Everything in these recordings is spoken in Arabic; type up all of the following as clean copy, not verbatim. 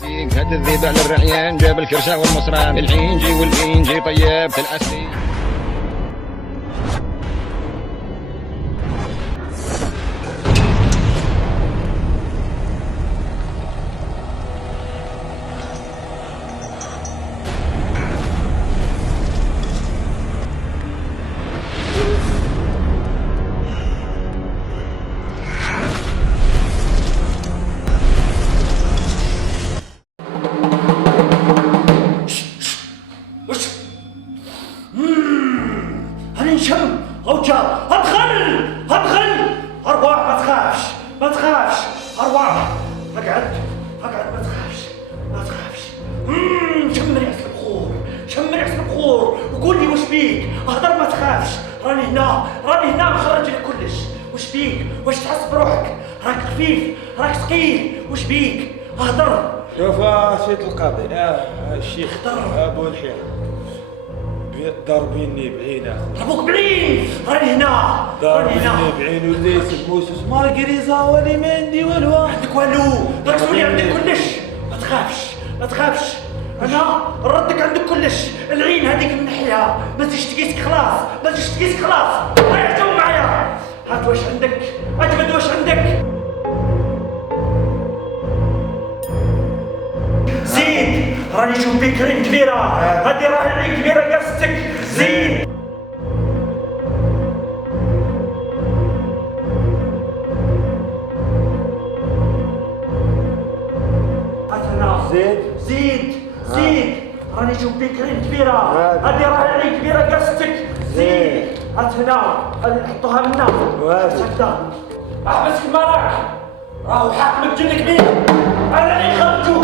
هد الذيب على الرعيان جاب الكرشة والمصران العنجي والإنجي طيبت الأسلي. هننشم غوجة. ادخل ارواح، ما تخافش ارواح. اقعد ما تخافش. شم ريحة البخور وقول لي وش بيك. اهدر ما تخافش، راني هنا مخرج لك كلش. وش بيك؟ وش تحس بروحك؟ راك خفيف، راك ثقيل، وش بيك؟ اهدر. شوف سيد القاضي، الشيخ ابو الحياه ضاربيني بعين اخو. ضربوك بعين؟ راني هنا. ضاربيني بعين وليس الموسوس مارغريزا ولا مندي والو. عندك والو، راك تولي عندك كلش. ما تخافش. انا نردك عندك كلش. العين هذيك من ناحية ما تجيش تقيسك خلاص. هيا جو معايا. هات واش عندك، اجبد واش عندك. زيد، راني نشوف بيك عين كبيرة. هذه راهي عين كبيرة قصتك. زيد. زيد، راني نشوف بيك عين كبيرة. هذه راهي عين كبيرة قصتك. زيد، هات هنا، هذه نحطوها لنا. هكذا. احبس كما راك، راهو حاكمك جن كبير. انا اللي خرجو.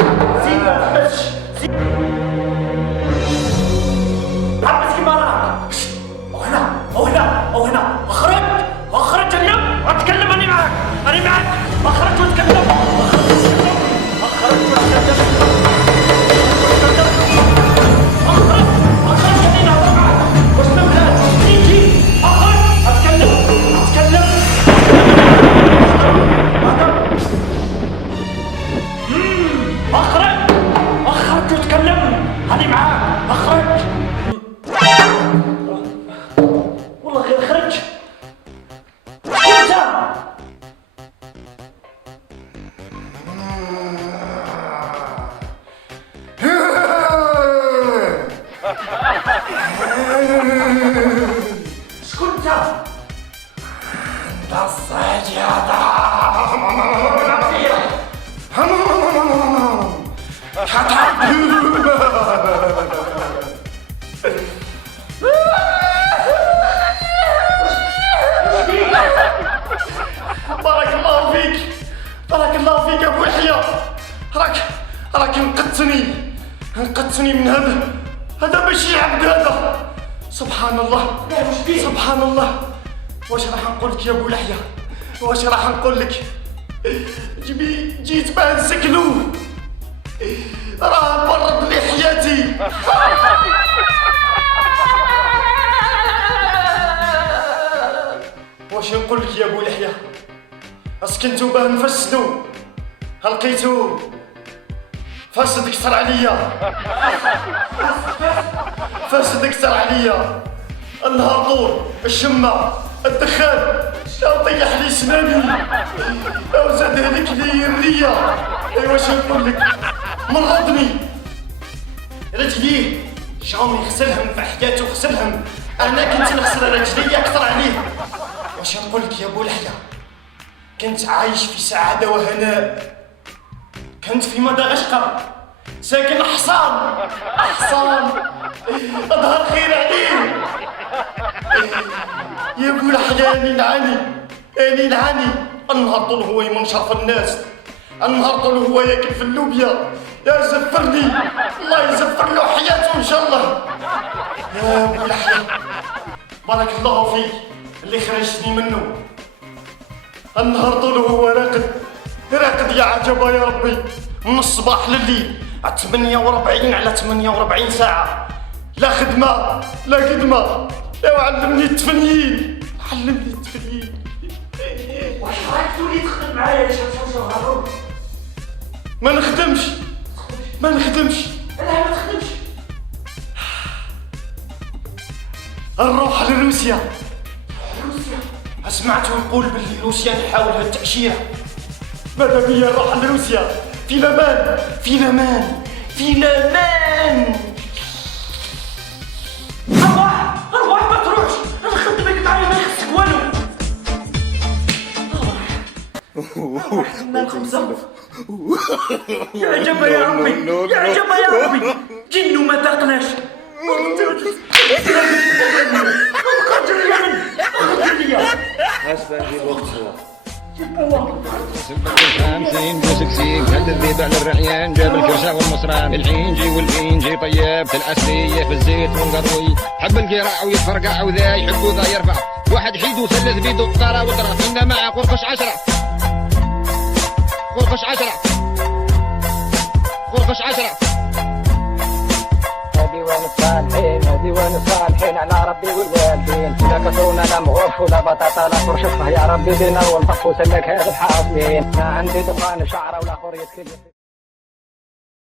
زيد ما تحبسش. حبس كما راك. وهنا اخرج اليوم واتكلم. انا معك. اخرج واتكلم. اخرج واتكلم. انا معاك. اخرج. والله غير خرج. شكون انت؟ انت الصيادة. بارك الله فيك ابو يحيى. راك انقذتني من هذا ماشي عبد هذا. سبحان الله. واش راح نقول لك يا ابو يحيى؟ جيت باه نسكنو، راه برد لي حياتي. واش نقول لك يا ابو يحيى؟ اسكنتو باه نفسدو، لقيتو فاسد كثر عليا. النهار طول، الشمة، الدخان، شا طيح لي سناني، او زاد هذيك لي الرية. ايوا واش نقول لك؟ مرضني. رجليه شاومي غسلهم في حياته، غسلهم. انا كنت نغسل رجلي اكثر عليه. واش نقول لك يا ابو الحيا؟ كنت عايش في سعادة وهناء. كنت في مدغشقر ساكن حصان. اظهر خير عليه يا ابو الحيا. اني نعاني. النهار طول هو يمنشر في الناس، النهار طول هو ياكل في اللوبيا. يا زفرني، الله يزفر له حياته ان شاء الله. يا ابو الحيا بارك الله فيك اللي خرجتني منه. النهار طول هو راقد يا عجبا يا ربي، من الصباح لليل 48 على 48 ساعة. لا خدمة لا قدمة. يا علمني التفنيين. واش راك تولي تخدم معايا؟ شوف ما نخدمش. ما نخدمش. لا ما تخدمش. نروح لروسيا. روسيا. سمعت ويقول باللي روسيا نحاولها التأشيرة. ماذا بيا نروح لروسيا في الأمان في الأمان في الأمان. أرواح ما تروحش، أنا خدمك معايا ما يخصك والو. يا عجبا يا ربي يا عجبا يا ربي، جن وما ذاقناش. حسب نجيب وقت سوا. خمسين بوسكسيك هد الذيب على الرعيان جاب الكرشة والمصران الحينجي والبينجي طيبت الأسلية في الزيت والقروي حب القراع ويتفرقع وذا يحب وذا يرفع واحد حيد وثلث بيدو الطارة وطرف إن مع قرقش 10 قرقش 10 قرقش 10. ديوان الصالحين على ربي والوالدين لا كسرونا لا مغرف ولا بطاطا لا فرشفه يا ربي بينا ونطفوا سلك هذا الحاصلين ما عندي دخان شعره ولا خريط كل